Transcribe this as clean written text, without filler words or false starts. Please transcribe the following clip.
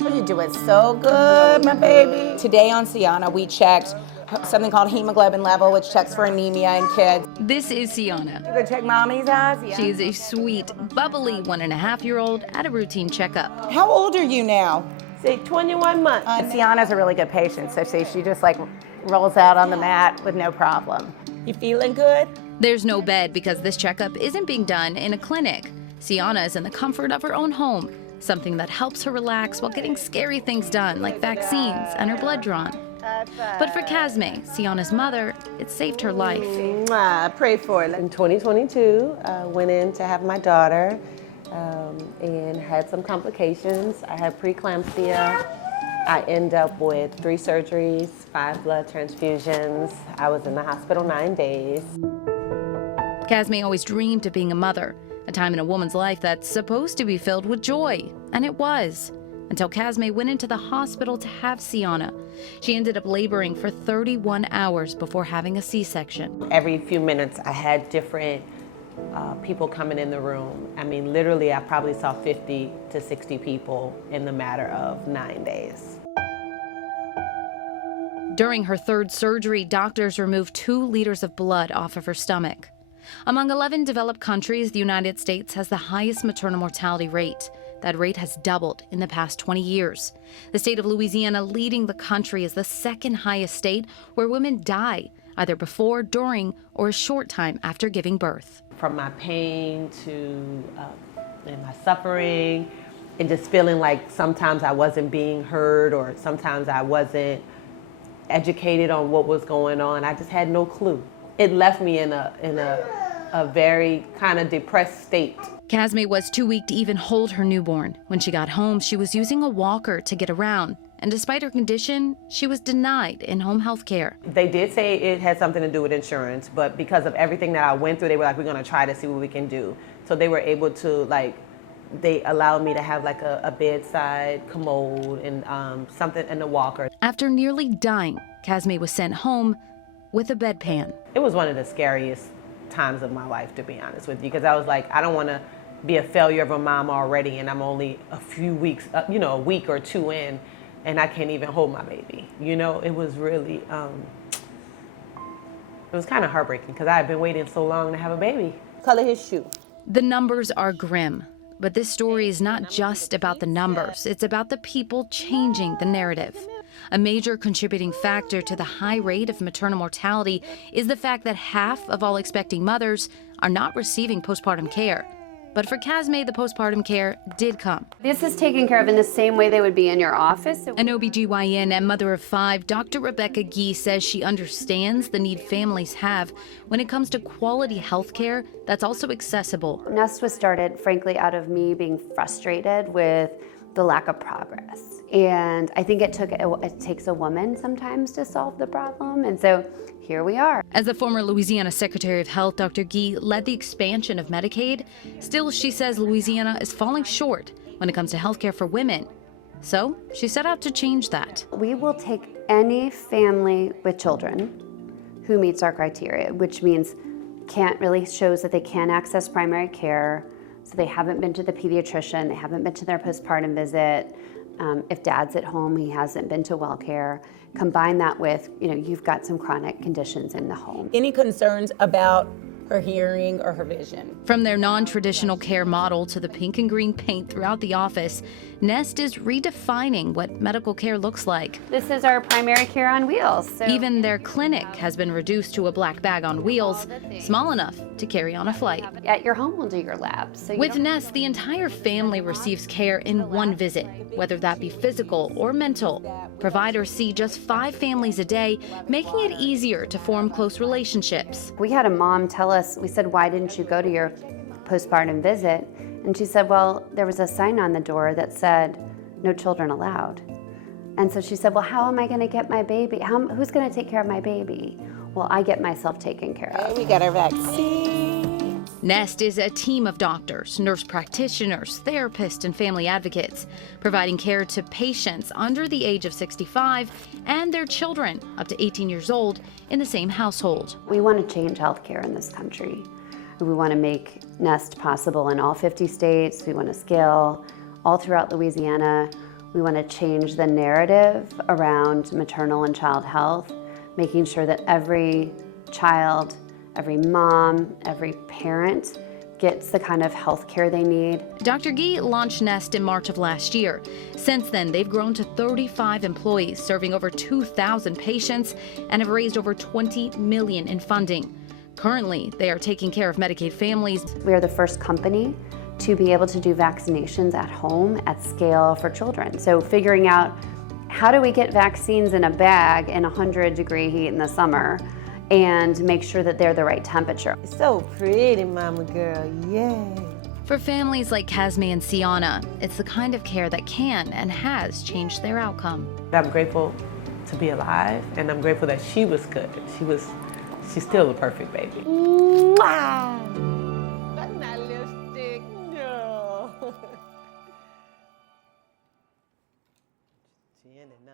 You're doing so good, my baby. Today on Sienna, we checked something called hemoglobin level, which checks for anemia in kids. This is Sienna. You gonna check mommy's eyes? Yeah. She is a sweet, bubbly 1.5-year-old at a routine checkup. How old are you now? Say 21 months. Sienna's a really good patient, so see, she just like rolls out on the mat with no problem. You feeling good? There's no bed because this checkup isn't being done in a clinic. Sienna is in the comfort of her own home, something that helps her relax while getting scary things done like vaccines and her blood drawn. But for Casme, Sienna's mother, it saved her life. I prayed for it. In 2022, went in to have my daughter and had some complications. I had preeclampsia. I ended up with 3 surgeries, 5 blood transfusions. I was in the hospital 9 days. Casme always dreamed of being a mother, a time in a woman's life that's supposed to be filled with joy, and it was. Until Casme went into the hospital to have Sienna. She ended up laboring for 31 hours before having a C-section. Every few minutes, I had different people coming in the room. I mean, literally, I probably saw 50 to 60 people in the matter of 9 days. During her 3rd surgery, doctors removed 2 liters of blood off of her stomach. Among 11 developed countries, the United States has the highest maternal mortality rate. That rate has doubled in the past 20 years. The state of Louisiana, leading the country, is the 2nd highest state where women die, either before, during, or a short time after giving birth. From my pain to and my suffering, and just feeling like sometimes I wasn't being heard or sometimes I wasn't educated on what was going on. I just had no clue. It left me in a very kind of depressed state. Casme was too weak to even hold her newborn. When she got home, she was using a walker to get around. And despite her condition, she was denied in-home health care. They did say it had something to do with insurance, but because of everything that I went through, they were like, we're gonna try to see what we can do. So they were able to, they allowed me to have like a bedside commode and something in the walker. After nearly dying, Casme was sent home with a bedpan. It was one of the scariest times of my life, to be honest with you, because I was like, I don't want to be a failure of a mom already, and I'm only a few weeks, a week or 2 in, and I can't even hold my baby. It was really, it was kind of heartbreaking because I had been waiting so long to have a baby. Color his shoe. The numbers are grim, but this story is not just about the numbers. It's about the people changing the narrative. A major contributing factor to the high rate of maternal mortality is the fact that half of all expecting mothers are not receiving postpartum care. But for Casme, the postpartum care did come. This is taken care of in the same way they would be in your office. An OBGYN and mother of 5, Dr. Rebekah Gee says she understands the need families have when it comes to quality health care that's also accessible. Nest was started, frankly, out of me being frustrated with the lack of progress. And I think it takes a woman sometimes to solve the problem. And so here we are. As the former Louisiana Secretary of Health, Dr. Gee led the expansion of Medicaid. Still, she says Louisiana is falling short when it comes to health care for women. So she set out to change that. We will take any family with children who meets our criteria, which means shows that they can't access primary care, so they haven't been to the pediatrician, they haven't been to their postpartum visit. If dad's at home, he hasn't been to well care. Combine that with, you've got some chronic conditions in the home. Any concerns about her hearing or her vision? From their non-traditional care model to the pink and green paint throughout the office, Nest is redefining what medical care looks like. This is our primary care on wheels. So even their clinic has been reduced to a black bag on wheels, small enough to carry on a flight. At your home, we'll do your labs. So with Nest, the entire family receives care in one visit, whether that be physical or mental. Providers see just 5 families a day, making it easier to form close relationships. We had a mom tell us, we said, why didn't you go to your postpartum visit? And she said, well, there was a sign on the door that said, no children allowed. And so she said, well, how am I going to get my baby? Who's going to take care of my baby? Well, I get myself taken care of. We got our vaccine. Nest is a team of doctors, nurse practitioners, therapists, and family advocates, providing care to patients under the age of 65 and their children up to 18 years old in the same household. We want to change healthcare in this country. We want to make Nest possible in all 50 states. We want to scale all throughout Louisiana. We want to change the narrative around maternal and child health, making sure that every child, every mom, every parent gets the kind of health care they need. Dr. Gee launched Nest in March of last year. Since then, they've grown to 35 employees, serving over 2,000 patients, and have raised over $20 million in funding. Currently, they are taking care of Medicaid families. We are the first company to be able to do vaccinations at home at scale for children. So figuring out how do we get vaccines in a bag in 100-degree heat in the summer and make sure that they're the right temperature. So pretty, mama girl, yay. For families like Casme and Sienna, it's the kind of care that can and has changed their outcome. I'm grateful to be alive, and I'm grateful that she was good. She's still a perfect baby. Mwah! That's not lipstick, no. She in it now.